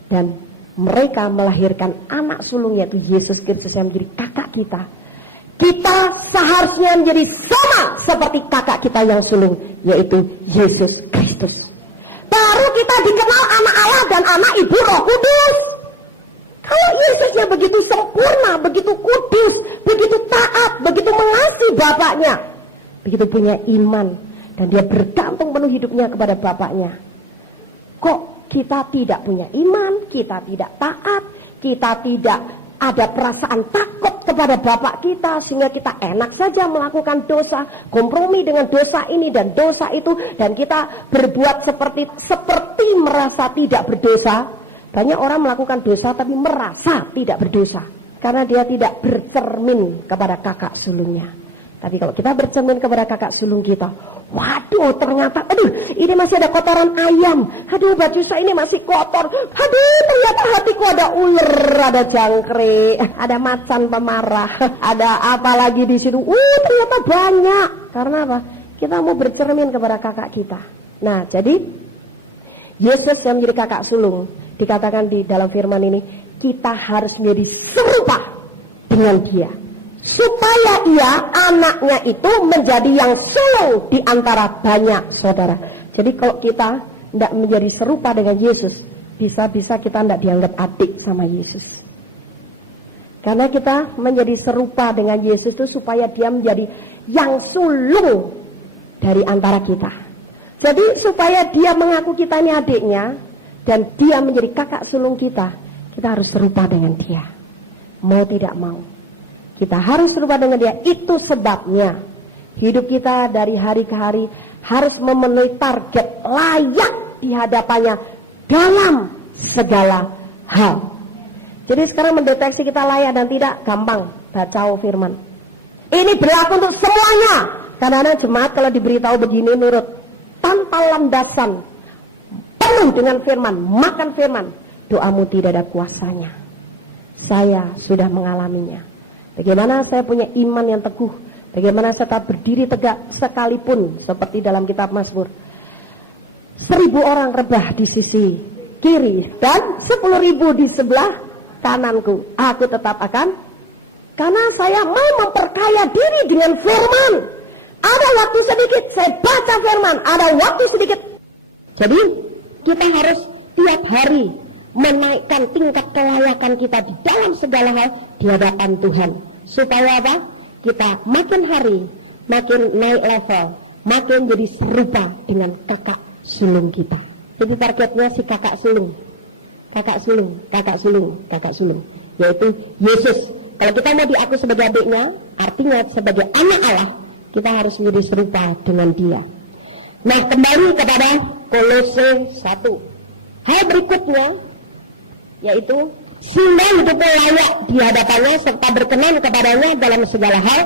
dan mereka melahirkan anak sulung yaitu Yesus Kristus yang menjadi kakak kita. Kita seharusnya menjadi sama seperti kakak kita yang sulung, yaitu Yesus Kristus. Baru kita dikenal anak Allah dan anak ibu Roh Kudus. Kalau Yesusnya begitu sempurna, begitu kudus, begitu taat, begitu mengasihi Bapaknya, begitu punya iman, dan dia bergantung penuh hidupnya kepada Bapaknya. Kok kita tidak punya iman, kita tidak taat, kita tidak ada perasaan takut kepada Bapak kita, sehingga kita enak saja melakukan dosa, kompromi dengan dosa ini dan dosa itu, dan kita berbuat seperti merasa tidak berdosa. Banyak orang melakukan dosa tapi merasa tidak berdosa karena dia tidak bercermin kepada kakak sulungnya. Tapi kalau kita bercermin kepada kakak sulung kita, waduh ternyata, aduh ini masih ada kotoran ayam, aduh baju saya ini masih kotor, aduh ternyata hatiku ada ular, ada jangkrik, ada macan pemarah, ada apa lagi di situ, ternyata banyak. Karena apa? Kita mau bercermin kepada kakak kita. Nah, jadi Yesus yang menjadi kakak sulung, dikatakan di dalam firman ini, kita harus menjadi serupa dengan dia, supaya ia, anaknya itu, menjadi yang sulung di antara banyak saudara. Jadi kalau kita tidak menjadi serupa dengan Yesus, bisa-bisa kita tidak dianggap adik sama Yesus. Karena kita menjadi serupa dengan Yesus itu supaya dia menjadi yang sulung dari antara kita. Jadi supaya dia mengaku kita ini adiknya, dan dia menjadi kakak sulung kita, kita harus serupa dengan dia. Mau tidak mau, kita harus serupa dengan dia. Itu sebabnya hidup kita dari hari ke hari harus memenuhi target layak di hadapannya dalam segala hal. Jadi sekarang mendeteksi kita layak dan tidak gampang. Baca firman. Ini berlaku untuk semuanya. Kadang-kadang jemaat kalau diberitahu begini nurut tanpa landasan, penuh dengan firman, makan firman, doamu tidak ada kuasanya. Saya sudah mengalaminya. Bagaimana saya punya iman yang teguh, bagaimana saya tetap berdiri tegak sekalipun seperti dalam kitab Mazmur. 1000 orang rebah di sisi kiri dan 10.000 di sebelah kananku. Aku tetap akan, karena saya mau memperkaya diri dengan firman. Ada waktu sedikit saya baca firman, ada waktu sedikit. Jadi kita harus tiap hari menaikkan tingkat kelayakan kita di dalam segala hal di hadapan Tuhan. Supaya apa? Kita makin hari makin naik level, makin jadi serupa dengan kakak sulung kita. Jadi targetnya si kakak sulung, yaitu Yesus. Kalau kita mau diaku sebagai adiknya, artinya sebagai anak Allah, kita harus menjadi serupa dengan dia. Nah, kembali kepada Kolose 1. Hal berikutnya yaitu sehingga hidupmu layak di hadapannya serta berkenan kepadanya dalam segala hal,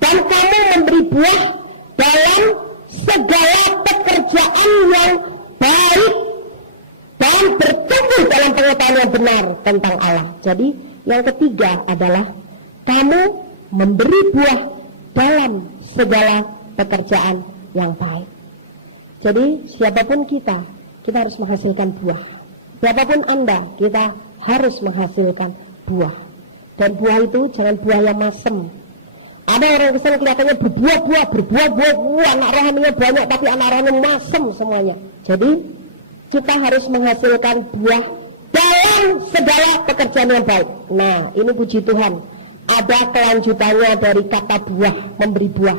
dan kamu memberi buah dalam segala pekerjaan yang baik dan bertumbuh dalam pengetahuan yang benar tentang Allah. Jadi yang ketiga adalah kamu memberi buah dalam segala pekerjaan yang baik. Jadi siapapun kita harus menghasilkan buah. Siapapun Anda, kita harus menghasilkan buah. Dan buah itu jangan buah yang masem. Ada orang Kristen kelihatannya berbuah, anak rohaninya banyak, tapi anak rohaninya masem semuanya. Jadi kita harus menghasilkan buah dalam segala pekerjaan yang baik. Nah, ini puji Tuhan, ada kelanjutannya dari kata buah, memberi buah,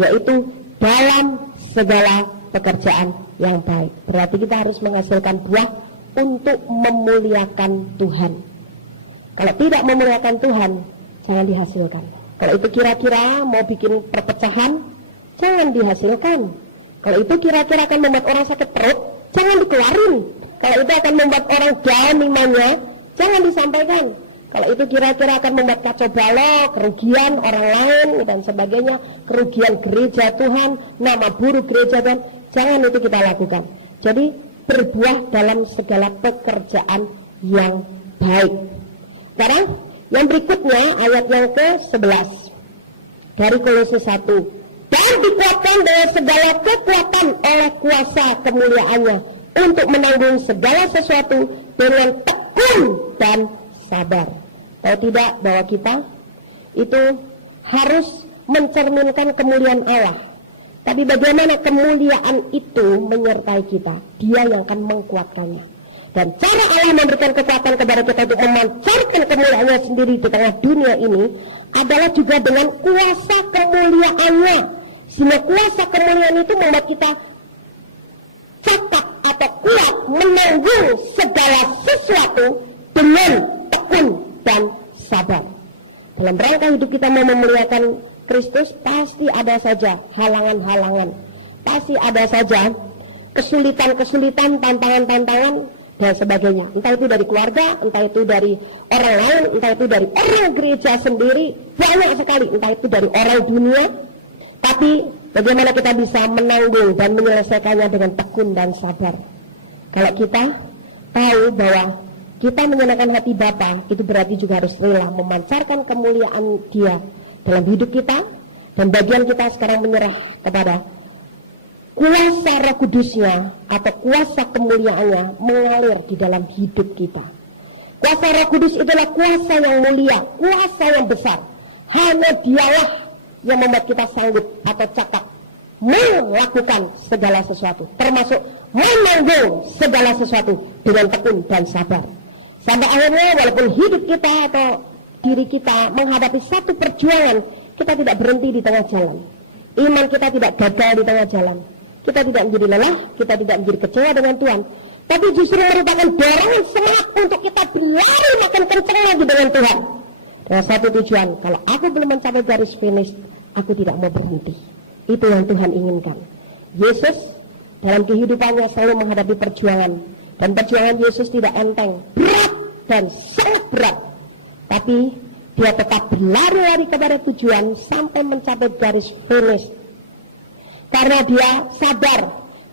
yaitu dalam segala pekerjaan yang baik. Berarti kita harus menghasilkan buah untuk memuliakan Tuhan. Kalau tidak memuliakan Tuhan, jangan dihasilkan. Kalau itu kira-kira mau bikin perpecahan, jangan dihasilkan. Kalau itu kira-kira akan membuat orang sakit perut, jangan dikeluarin. Kalau itu akan membuat orang down imannya, jangan disampaikan. Kalau itu kira-kira akan membuat kacau balau, kerugian orang lain dan sebagainya, kerugian gereja Tuhan, nama buruk gereja Tuhan, jangan itu kita lakukan. Jadi berbuah dalam segala pekerjaan yang baik. Sekarang yang berikutnya ayat yang ke-11 dari Kolose 1. Dan dikuatkan dengan segala kekuatan oleh kuasa kemuliaannya untuk menanggung segala sesuatu dengan tekun dan sabar. Tahu tidak bahwa kita itu harus mencerminkan kemuliaan Allah. Tapi bagaimana kemuliaan itu menyertai kita? Dia yang akan mengkuatkannya. Dan cara Allah memberikan kekuatan kepada kita untuk memancarkan kemuliaannya sendiri di tengah dunia ini adalah juga dengan kuasa kemuliaannya. Sehingga kuasa kemuliaan itu membuat kita cakap atau kuat menanggung segala sesuatu dengan tekun dan sabar. Dalam rangka hidup kita mau memuliakan Kristus, pasti ada saja halangan-halangan, pasti ada saja kesulitan-kesulitan, tantangan-tantangan dan sebagainya. Entah itu dari keluarga, entah itu dari orang lain, entah itu dari orang gereja sendiri, banyak sekali, entah itu dari orang dunia. Tapi bagaimana kita bisa menanggung dan menyelesaikannya dengan tekun dan sabar? Kalau kita tahu bahwa kita menyenangkan hati Bapa, itu berarti juga harus rela memancarkan kemuliaan Dia dalam hidup kita, dan bagian kita sekarang menyerah kepada kuasa Roh Kudusnya atau kuasa kemuliaannya mengalir di dalam hidup kita. Kuasa Roh Kudus itulah kuasa yang mulia, kuasa yang besar. Hanya Dialah yang membuat kita sanggup atau cakap melakukan segala sesuatu, termasuk menanggung segala sesuatu dengan tekun dan sabar. Sampai akhirnya walaupun hidup kita atau diri kita menghadapi satu perjuangan, kita tidak berhenti di tengah jalan. Iman kita tidak gagal di tengah jalan. Kita tidak menjadi lelah, kita tidak menjadi kecewa dengan Tuhan, tapi justru merupakan dorongan semangat untuk kita berlari makin kencang lagi dengan Tuhan. Dengan satu tujuan, kalau aku belum mencapai garis finish, aku tidak mau berhenti. Itu yang Tuhan inginkan. Yesus dalam kehidupannya selalu menghadapi perjuangan, dan perjuangan Yesus tidak enteng, berat dan sangat berat. Tapi dia tetap berlari-lari kepada tujuan sampai mencapai garis finish. Karena dia sadar,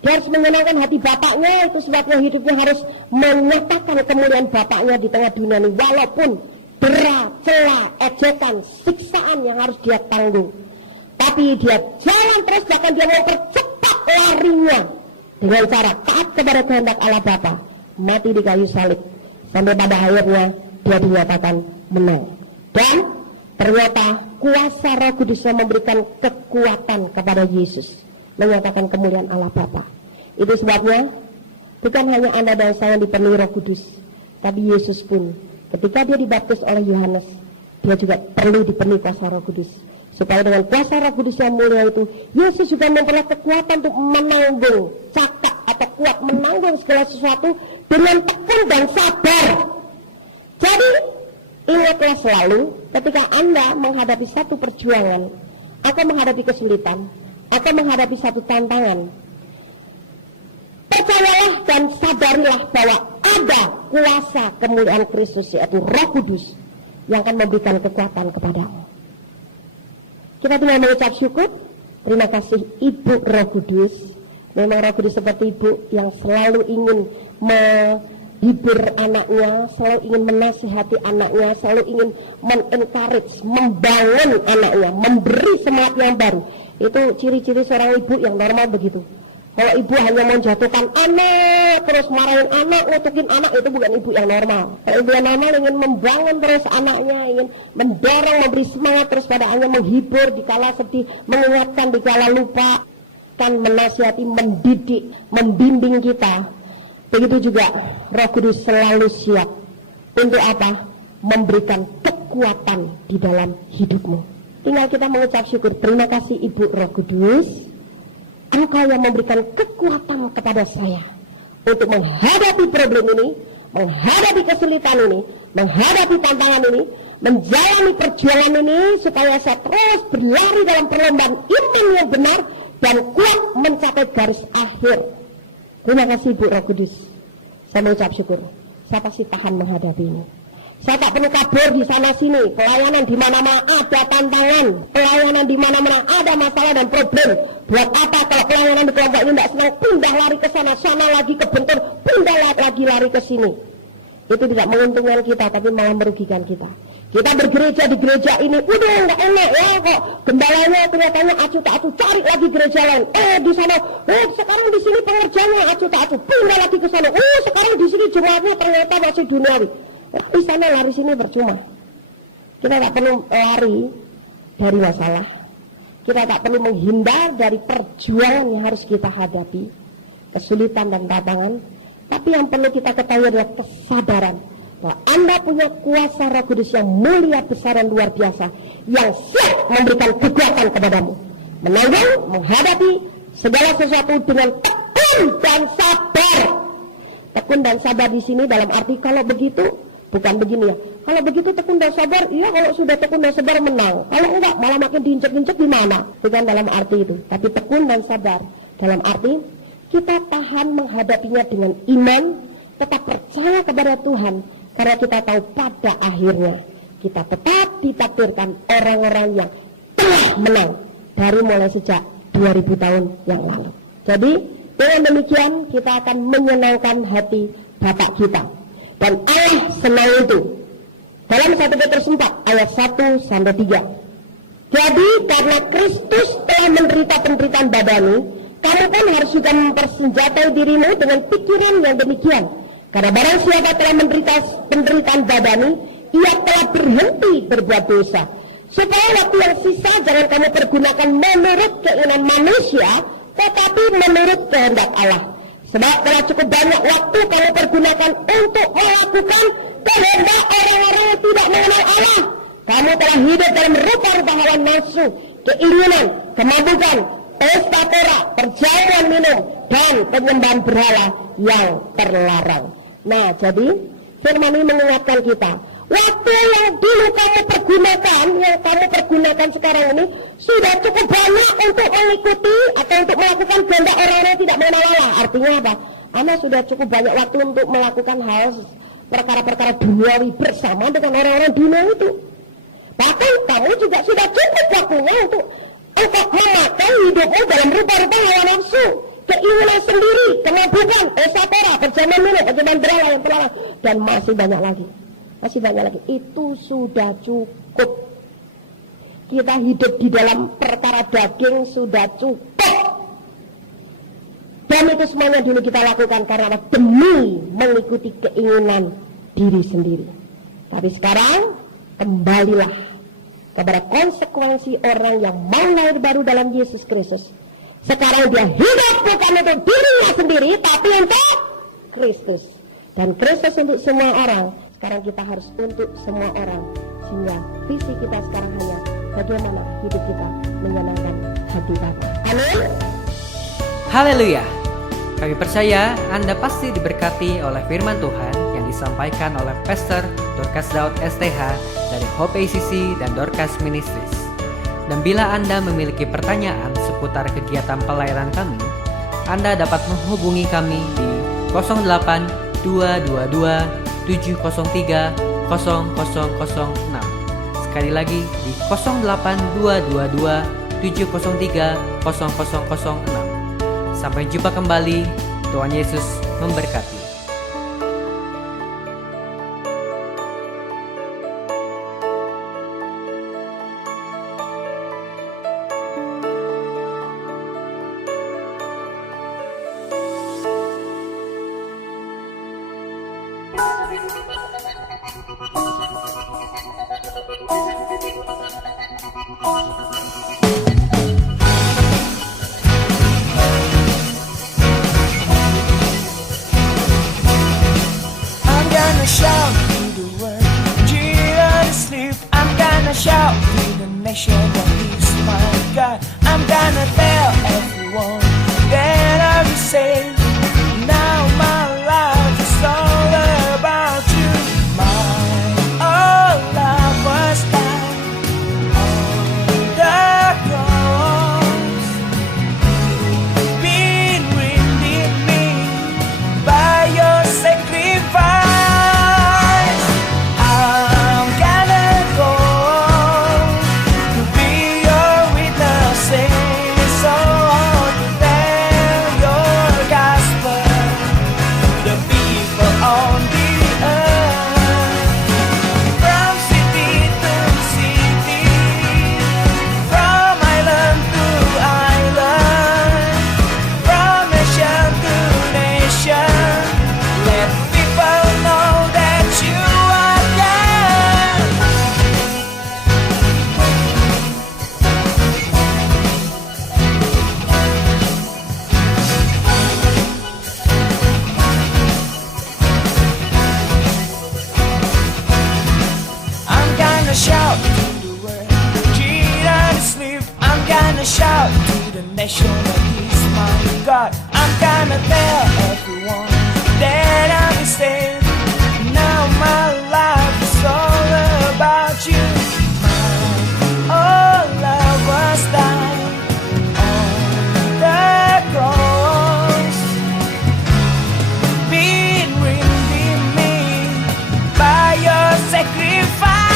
dia harus menyenangkan hati Bapaknya. Itu sebabnya hidupnya harus menyatakan kemuliaan Bapaknya di tengah dunia ini, walaupun dera, celah, ejekan, siksaan yang harus dia tanggung. Tapi dia jalan terus, bahkan dia mau percepat larinya dengan cara taat kepada kehendak Allah Bapa, mati di kayu salib, sampai pada akhirnya dia dinyatakan menang. Dan ternyata kuasa Roh Kudus yang memberikan kekuatan kepada Yesus menyatakan kemuliaan Allah Bapa. Itu sebabnya Bukan hanya Anda dan saya yang dipenuhi Roh Kudus, tapi Yesus pun ketika dia dibaptis oleh Yohanes, dia juga perlu dipenuhi kuasa Roh Kudus. Supaya dengan kuasa Roh Kudus yang mulia itu, Yesus juga memperoleh kekuatan untuk menanggung cakap atau kuat menanggung segala sesuatu dengan tekun dan sabar. Jadi ingatlah selalu ketika Anda menghadapi satu perjuangan, atau menghadapi kesulitan, atau menghadapi satu tantangan, percayalah dan sadarilah bahwa ada kuasa kemuliaan Kristus, yaitu Roh Kudus, yang akan memberikan kekuatan kepadamu. Kita tinggal mengucap syukur. Terima kasih Ibu Roh Kudus. Memang Roh Kudus seperti Ibu yang selalu ingin menghibur anaknya, selalu ingin menasihati anaknya, selalu ingin men-encourage, membangun anaknya, memberi semangat yang baru. Itu ciri-ciri seorang ibu yang normal begitu. Kalau ibu hanya menjatuhkan anak, terus marahin anak, ngutukin anak, itu bukan ibu yang normal. Kalau ibu yang normal ingin membangun terus anaknya, ingin mendorong, memberi semangat terus pada anaknya, menghibur di kala sedih, mengingatkan di kala lupa, kan menasihati, mendidik, membimbing kita. Begitu juga Roh Kudus selalu siap untuk apa? Memberikan kekuatan di dalam hidupmu. Tinggal kita mengucap syukur. Terima kasih Ibu Roh Kudus, Engkau yang memberikan kekuatan kepada saya untuk menghadapi problem ini, menghadapi kesulitan ini, menghadapi tantangan ini, menjalani perjuangan ini, supaya saya terus berlari dalam perlombaan iman yang benar dan kuat mencapai garis akhir. Terima kasih Ibu Roh Kudus. Saya mengucap syukur. Saya pasti tahan menghadapi ini. Saya tak perlu kabur di sana sini. Pelayanan di mana-mana ada tantangan, pelayanan di mana-mana ada masalah dan problem. Buat apa kalau pelayanan di kelompok ini tidak senang, pindah lari ke sana, sana lagi ke Bentur, pindah lagi lari ke sini. Itu tidak menguntungkan kita, tapi malah merugikan kita. Kita bergereja di gereja ini, udah nggak enak ya kok. Gembalanya kelihatannya acuh tak acuh, cari lagi gereja lain. Di sana, sekarang di sini pengerjanya acuh tak acuh, pindah lagi ke sana. Sekarang di sini jemaatnya ternyata masih duniawi. Di sana lari sini percuma. Kita tak perlu lari dari masalah. Kita tak perlu menghindar dari perjuangan yang harus kita hadapi, kesulitan dan tantangan. Tapi yang perlu kita ketahui adalah kesadaran bahwa Anda punya kuasa Roh Kudus yang mulia, besar dan luar biasa, yang siap memberikan kekuatan kepadamu, menanggung, menghadapi segala sesuatu dengan tekun dan sabar. Tekun dan sabar di sini dalam arti kalau begitu, bukan begini ya. Kalau begitu tekun dan sabar, iya kalau sudah tekun dan sabar menang. Kalau enggak malah makin diinjek-injek gimana? Bukan dalam arti itu. Tapi tekun dan sabar dalam arti kita tahan menghadapinya dengan iman, tetap percaya kepada Tuhan, karena kita tahu pada akhirnya kita tetap ditakdirkan orang-orang yang telah menang dari mulai sejak 2000 tahun yang lalu. Jadi dengan demikian kita akan menyenangkan hati Bapak kita. Dan Allah senang itu. Dalam 1 Petrus 4 ayat 1 sampai 3. Jadi karena Kristus telah menderita penderitaan badani, kamu pun harus juga mempersenjatai dirimu dengan pikiran yang demikian. Karena barang siapa telah menderita penderitaan badani, ia telah berhenti berbuat dosa. Supaya waktu yang sisa jangan kamu pergunakan menurut keinginan manusia, tetapi menurut kehendak Allah. Sebab telah cukup banyak waktu kamu pergunakan untuk melakukan kehendak orang-orang yang tidak mengenal Allah. Kamu telah hidup dalam rupa-rupa hawa nafsu, keinginan, kemabukkan, pesta pora, perjamuan minum, dan penyembahan berhala yang terlarang. Nah, jadi firman ini mengingatkan kita, waktu yang dulu kamu pergunakan, yang kamu pergunakan sekarang ini sudah cukup banyak untuk mengikuti atau untuk melakukan kehendak orang-orang yang tidak mengenal Allah. Artinya apa? Anda sudah cukup banyak waktu untuk melakukan hal perkara-perkara duniawi bersama dengan orang-orang dunia itu. Bahkan kamu juga sudah cukup waktunya untuk memakai hidupmu dalam rupa-rupa hawa nafsu, keinginan sendiri, kemabukan, pesta pora, perjamuan minum, perjamuan berhala yang terlarang, dan masih banyak lagi. Masih banyak lagi. Itu sudah cukup. Kita hidup di dalam perkara daging sudah cukup. Dan itu semuanya dulu kita lakukan karena demi mengikuti keinginan diri sendiri. Tapi sekarang kembalilah kepada konsekuensi orang yang mau lahir baru dalam Yesus Kristus. Sekarang dia hidup bukan untuk dirinya sendiri, tapi untuk Kristus. Dan Kristus untuk semua orang. Sekarang kita harus untuk semua orang. Sehingga visi kita sekarang hanya bagaimana hidup kita menyenangkan hati Bapa. Amin. Haleluya. Kami percaya Anda pasti diberkati oleh firman Tuhan yang disampaikan oleh Pastor Dorcas Daud STH dari Hope ACC dan Dorcas Ministries. Dan bila Anda memiliki pertanyaan seputar kegiatan pelayanan kami, Anda dapat menghubungi kami di 08 222 703 0006. Sekali lagi di 08 222 703 0006. Sampai jumpa kembali. Tuhan Yesus memberkati. Shout to the world, Jesus live. I'm gonna shout to the nation that He's my God. I'm gonna tell everyone that I'm saved. Now my life is all about you. My all love was died on the cross. Been redeemed me by your sacrifice. Shout to the world, Jesus live. I'm gonna shout to the nation that He's my God. I'm gonna tell everyone that I'm saved. Now my life is all about you. My all love was died on the cross. Been redeemed me by your sacrifice.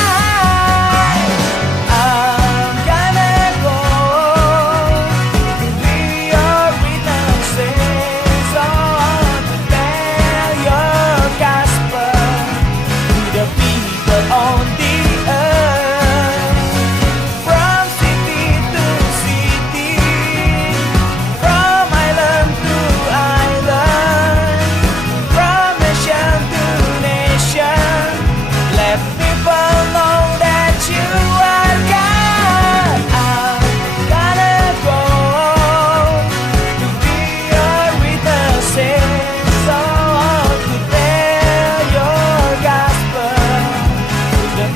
The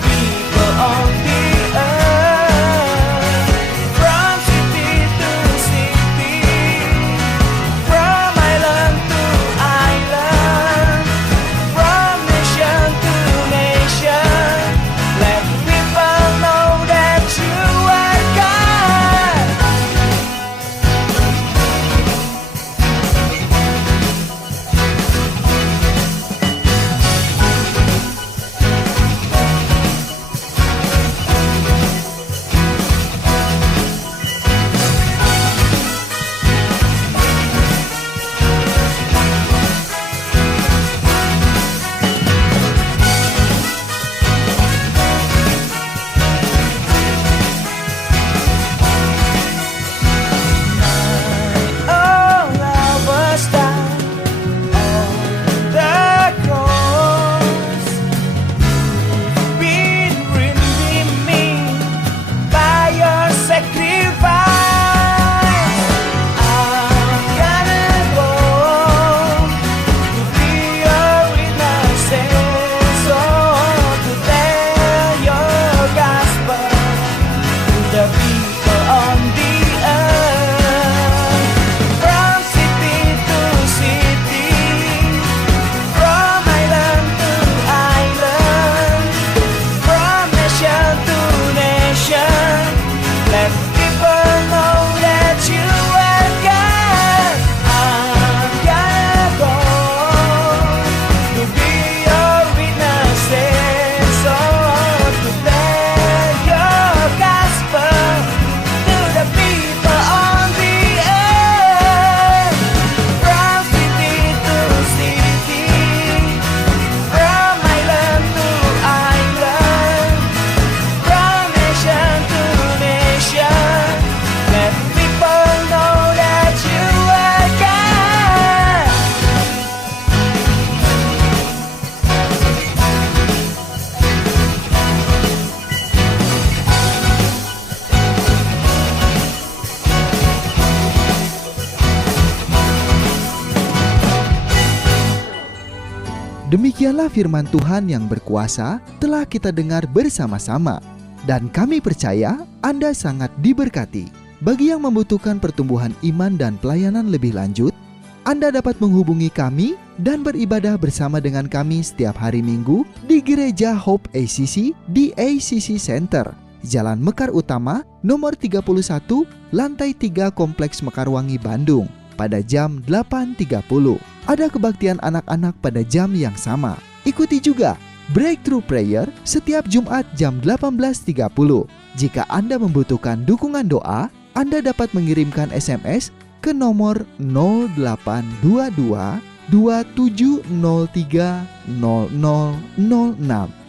Demikianlah firman Tuhan yang berkuasa telah kita dengar bersama-sama. Dan kami percaya Anda sangat diberkati. Bagi yang membutuhkan pertumbuhan iman dan pelayanan lebih lanjut, Anda dapat menghubungi kami dan beribadah bersama dengan kami setiap hari Minggu di Gereja Hope ACC di ACC Center, Jalan Mekar Utama, nomor 31, lantai 3 Kompleks Mekarwangi, Bandung, pada jam 8.30. Ada kebaktian anak-anak pada jam yang sama. Ikuti juga Breakthrough Prayer setiap Jumat jam 18.30. Jika Anda membutuhkan dukungan doa, Anda dapat mengirimkan SMS ke nomor 0822 2703 0006